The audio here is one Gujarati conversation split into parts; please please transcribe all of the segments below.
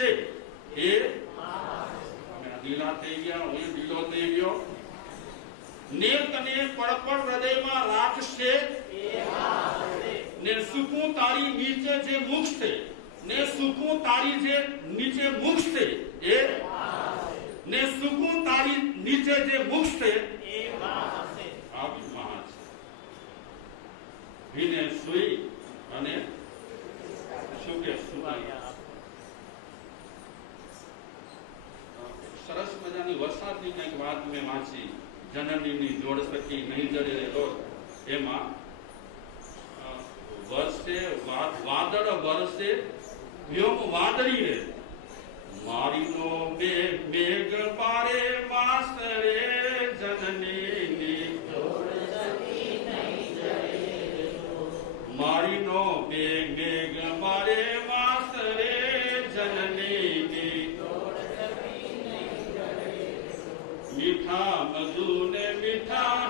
રાખશે એ ઢીલા થઈ ગયા, હું ઢીલો થઈ ગયો. ને તને પડપડ હૃદયમાં રાખશે ને સુકું તારી નીચે જે મૂકશે, ને સુકું તારી જે નીચે મૂકશે એ ને સુકું તારી નીચે જે મૂકશે એ આવી મહા છે. ભીને સુઈ અને સુકે સુવાયા. સરસ મજાની વરસાદની કંઈક વાત મેં વાંચી. જનનીની જોડ સખી નહીં જડે રેલો. એમાં વર્ષે વાદળ વરસે વ્યોમ વાદળી રે મારીનો મેઘ પારે માસરે જનનીની જોડ સખી નહીં જડે મારીનો મેઘ મારે માસરે જનનીની મીઠા મધુ ને મીઠા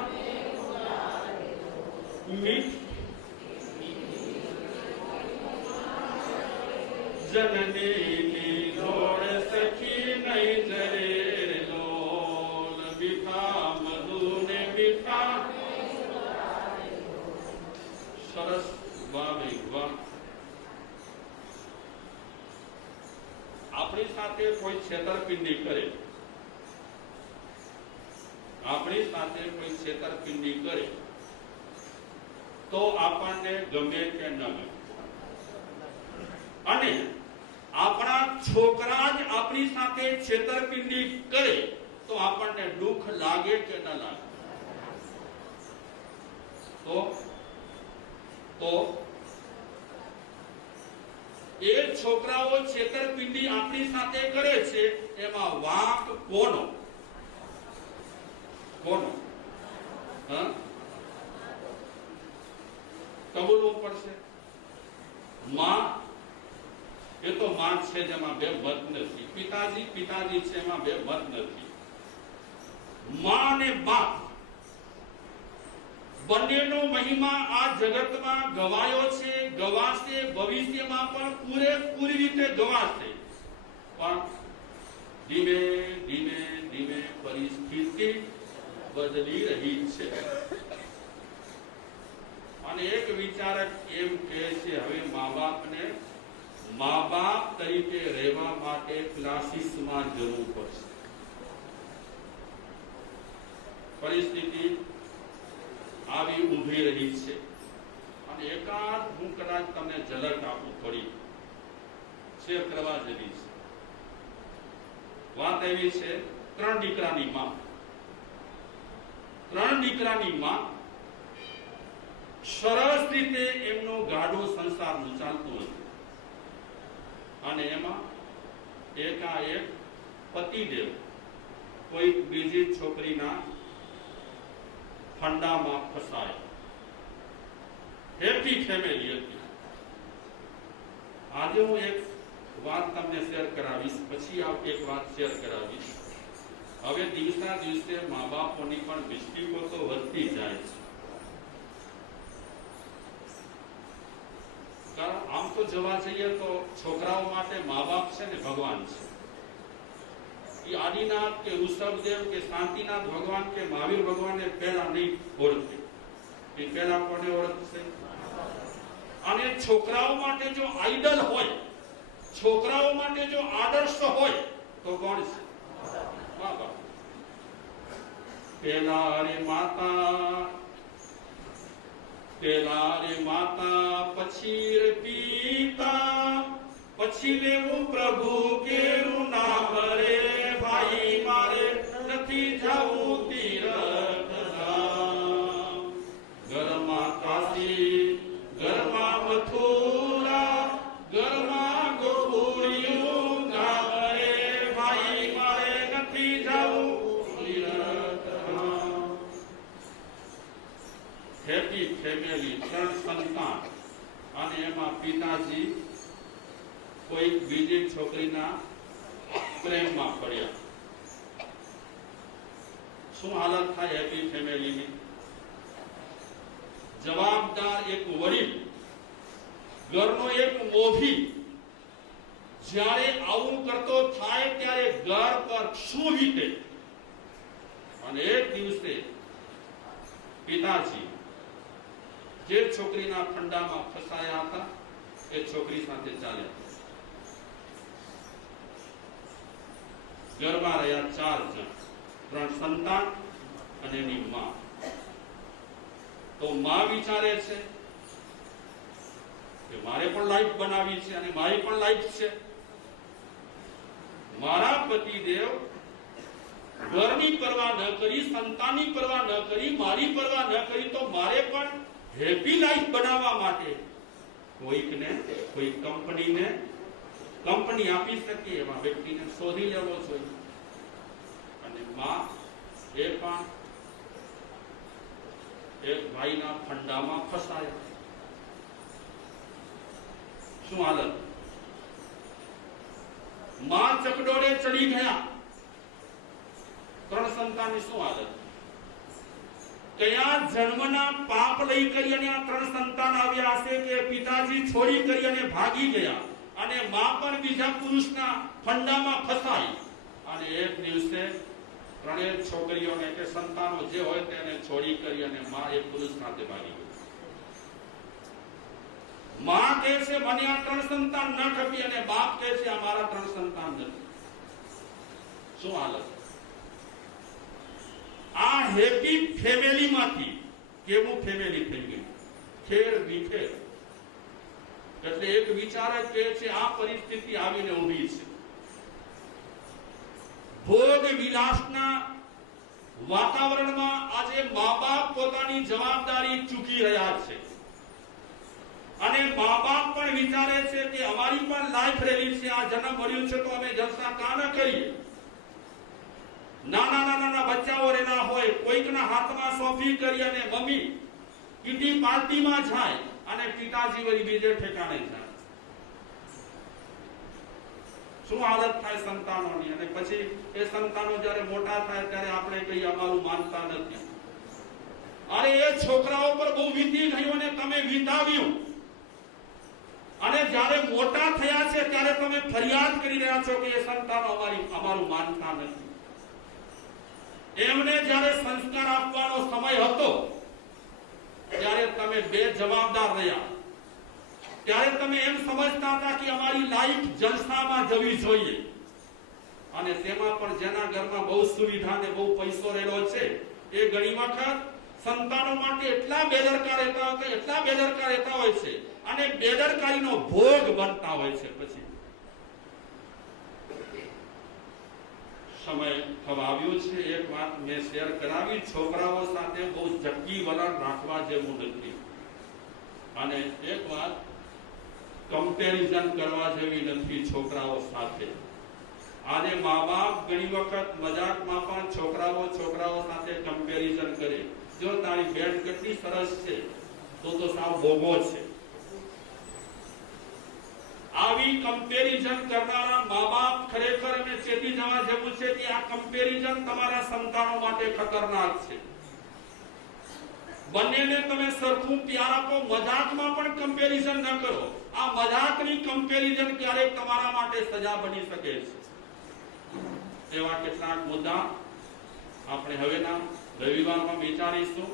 જનનીની જોડ સખી નહીં જરે લોલ. મીઠા મધુ ને મીઠા. સરસ. વાહ ભાઈ વાહ. આપણી સાથે કોઈ છેતરપિંડી કરે, આપણી સાથે કોઈ છેતરપિંડી કરે તો આપણને ગમે કે ન ગમે. અને આપણા છોકરા જ આપણી સાથે છેતરપિંડી કરે તો આપણને દુઃખ લાગે કે ન લાગે. તો એ છોકરાઓ છેતરપિંડી આપણી સાથે કરે છે, એમાં વાંક કોનો? કોનો? કબૂલવું પડશે. માં એ તો માં છે જેમાં બે મત નથી. પિતાજી છે એમાં બે મત નથી. માં અને બાપ બંનેનો મહિમા આ જગતમાં ગવાયો છે, ગવાશે, ભવિષ્યમાં પણ પૂરેપૂરી રીતે ગવાશે. પણ ધીમે ધીમે ધીમે પરિસ્થિતિ બદલી રહી છે. અને એક વિચારક એમ કહે છે, હવે મા બાપ તરીકે રહેવા માટે ક્લાસીસમાં જવું પડશે. પરિસ્થિતિ આવી ઊભી રહી છે. અને એકાદ હું કદાચ તમને ઝલક આપું, થોડી શેર કરવા જેવી છે. વાત એવી છે, 3 દીકરાની માં. 3 દીકરાની માં સરસ રીતે એમનો ગાઢો સંસારનું ચાલતું હતું. અને એમાં એકાએક પતિદેવ કોઈ બીજી છોકરીના ફંડામાં ફસાયા. હેપી ફેમિલી હતી. આજે હું એક વાત તમને શેર કરાવીશ, પછી એક વાત શેર કરાવીશ. હવે દિવસના દિવસે મા બાપોની પણ મિસ્ટેકો તો વધતી જાય છે. આમ તો જોવા જઈએ તો છોકરાઓ માટે મા બાપ છે ને ભગવાન છે. એ આદિનાથ કે ઋષભદેવ કે શાંતિનાથ ભગવાન કે મહાવીર ભગવાનને પહેલા નહીં ઓળખે. એ પહેલા કોને ઓળખશે? અને છોકરાઓ માટે જો આઈડલ હોય, છોકરાઓ માટે જો આદર્શ હોય તો કોણ છે? મા બાપ. પેલા રે માતા પછી રે પિતા, પછી લેવું પ્રભુ કેરું નામ રે ભાઈ મારે નથી જવું તીરથ ધામ. ઘરમાં કાશી, ઘરમાં મથુરા, ઘરમાં ગોકુળિયું ગામ રે ભાઈ મારે નથી જવું તીરથ ધામ. હેપી ફેમિલી, 3 સંતાન. અને એમાં પિતાજી કોઈ બીજી છોકરીના પ્રેમમાં પડ્યા. શું હાલત થાય હેપી ફેમિલીની? જવાબદાર એક વડીલ, ઘરનો એક મોભી જ્યારે આવું કરતો થાય ત્યારે ઘર પર શું વીતે? અને એક દિવસે પિતાજી જે છોકરીના ફંડામાં ફસાયા હતા એ છોકરી સાથે ચાલ્યા. ઘરમાં રહ્યા 4 જણ, 3 સંતાન અને એની માં. તો માં વિચારે છે કે મારે પણ લાઈફ બનાવી છે અને મારી પણ લાઈફ છે. મારા પતિદેવ ઘરની પરવા ન કરી, સંતાનની પરવા ન કરી, મારી પરવા ન કરી, તો મારે પણ હેપી લાઈફ બનાવવા માટે કોઈકને, કોઈ કંપની આપી શકે એવા વ્યક્તિને શોધી લેવો જોઈએ. અને માં એ પણ એક ભાઈના ફંડામાં ફસાયા. શું હાલત? માં ચકડોળે ચડી ગયા. 3 સંતાનની શું હાલત? કયા જન્મના પાપ લઈ કરી અને આ 3 સંતાન આવ્યા હશે કે પિતાજી છોડી કરી અને ભાગી ગયા અને માં પણ બીજા પુરુષના ફંડામાં ફસાઈ અને એક દિવસે 3 છોકરીઓને કે સંતાનો જે હોય તેને છોડી કરી અને માં એક પુરુષ સાથે ભાગી ગઈ. માં કહે છે મને આ 3 સંતાન ન ખપી અને બાપ કહે છે આ મારા 3 સંતાન નથી. શું હાલત? આ હેપી ફેમિલીમાંથી કેવું ફેમિલી થઈ ગયું? ખેર વિખેર. એટલે એક વિચારક કહે છે આ પરિસ્થિતિ આવીને ઊભી છે. ભોગ વિલાસના વાતાવરણમાં આજે મા બાપ પોતાની જવાબદારી ચૂકી રહ્યા છે અને મા બાપ પણ વિચારે છે કે અમારી પણ લાઈફ રહેલી છે, આ જન્મ મળ્યું છે તો અમે જલસા કા ન કરીએ. નાના બચ્ચાઓ રેના હોય, કોઈકના હાથમાં સોંપી કરી અને મમ્મી કીટી પાર્ટીમાં જાય અને પિતાજી વળી બીજે ઠેકાણે જાય. શું હાલત થાય સંતાનોની? અને પછી એ સંતાનો જ્યારે મોટા થાય ત્યારે આપણે કહીએ અમારું માનતા નથી. અરે એ છોકરાઓ પર બહુ વીતી ગયું અને તમે વિતાવ્યું અને જ્યારે મોટા થયા છે ત્યારે તમે ફરિયાદ કરી રહ્યા છો કે એ સંતાનો અમારું માનતા નથી. એમને જ્યારે સંસ્કાર આપવાનો સમય હતો ત્યારે તમે બેજવાબદાર રહ્યા. ત્યારે તમે એમ સમજતા હતા કે અમારી લાઈફ જલસામાં જવી જોઈએ અને તેમાં પણ જેના ઘરમાં બહુ સુવિધા ને બહુ પૈસો રહેલો છે એ ઘણી વખત સંતાનો માટે એટલા બેદરકાર રહેતા હોય છે અને બેદરકારીનો ભોગ બનતા હોય છે. પછી સમય હવે આવ્યો છે. એક વાત મેં શેર કરાવી, છોકરાઓ સાથે બહુ જગ્ગી વલણ રાખવા જેવું નથી અને એક વાત કમ્પેરિઝન કરવા જેવી નથી છોકરાઓ સાથે. આજે મા બાપ ઘણી વખત મજાકમાં પણ છોકરાઓ સાથે કમ્પેરિઝન કરે. જો તારી બેન કેટલી સરસ છે તો સાવ બોગો છે. આવી કમ્પેરિઝન કરનારા મા બાપ ખરેખર એને ચેતી જવા જેવું છે કે આ કમ્પેરિઝન તમારા સંતાનો માટે ખતરનાક છે. બંનેને તમે સરખું પ્યાર આપો, મજાકમાં પણ કમ્પેરિઝન ન કરો. આ મજાકની કમ્પેરિઝન ક્યારેક તમારા માટે સજા બની શકે છે. એવા કેટલાક મુદ્દા આપણે હવેના રવિવારમાં વિચારીશું.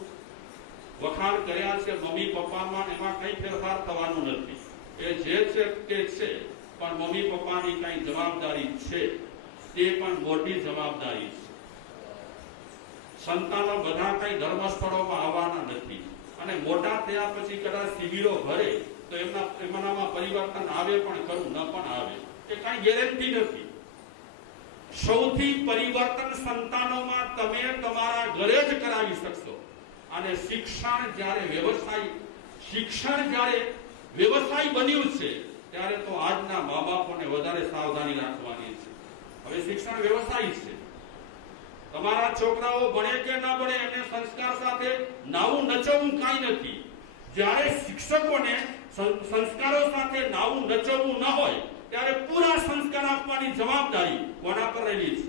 વખાણ કર્યા છે મમ્મી પપ્પામાં, એમાં કઈ ફેરફાર થવાનું નથી. એ જે છે તે છે, પણ મમ્મી પપ્પાની કઈ જવાબદારી છે તે પણ મોટી જવાબદારી છે. સંતાનો બધા કઈ ધર્મસ્થળોમાં આવવાના નથી અને મોટા થયા પછી કદાચ શિબિરો ભરે તો એમનામાં પરિવર્તન આવે પણ ખરું, ન પણ આવે, એ કઈ ગેરંટી નથી. સૌથી પરિવર્તન સંતાનોમાં તમે તમારા ઘરે જ કરાવી શકશો. અને શિક્ષણ જ્યારે વ્યવસાય બન્યું છે ત્યારે તો આજના મા બાપોને વધારે સાવધાની રાખવાની છે. હવે શિક્ષણ વ્યવસાય છે. તમારા છોકરાઓ ભણે કે ના ભણે, એને સંસ્કાર સાથે નાવું નચવવું કાંઈ નથી. જ્યારે શિક્ષકોને સંસ્કારો સાથે નાવું નચવવું ન હોય ત્યારે પૂરા સંસ્કાર આપવાની જવાબદારી કોના પર રહેલી છે?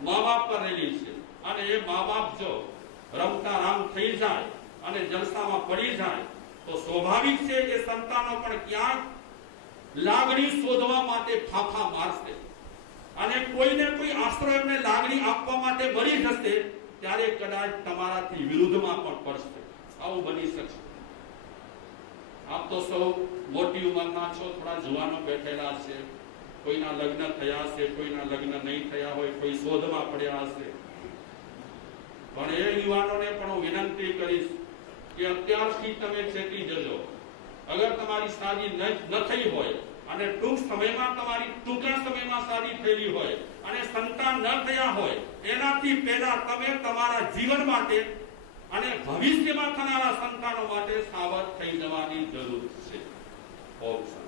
મા બાપ પર રહેલી છે. અને એ મા બાપ જો રમતા રામ થઈ જાય અને જલસામાં પડી જાય તો સ્વાભાવિક છે કે સંતાનો પણ ક્યાંક લાગણી શોધવા માટે ફાફા મારશે અને કોઈને કોઈ આશરો એમને લાગણી આપવા માટે મળી જશે ત્યારે કદાચ તમારાથી વિરુદ્ધમાં પણ પડશે. આવું બની શકશે. આપ તો સૌ મોટી ઉંમરના છો, થોડા જુવાનો બેઠેલા છે, કોઈના લગ્ન થયા હશે, કોઈના લગ્ન નહીં થયા હોય, કોઈ શોધમાં પડ્યા હશે. પણ એ યુવાનોને પણ હું વિનંતી કરીશ કે અત્યારથી તમે ચેતી જજો. અગર તમારી શાદી ન થઈ હોય અને ટૂંકા સમયમાં શાદી થયેલી હોય અને સંતાન ન થયા હોય, એનાથી પહેલા તમે તમારા જીવન માટે અને ભવિષ્યમાં થનારા સંતાનો માટે સાવધ થઈ જવાની જરૂર છે. ઓમ શાંતિ.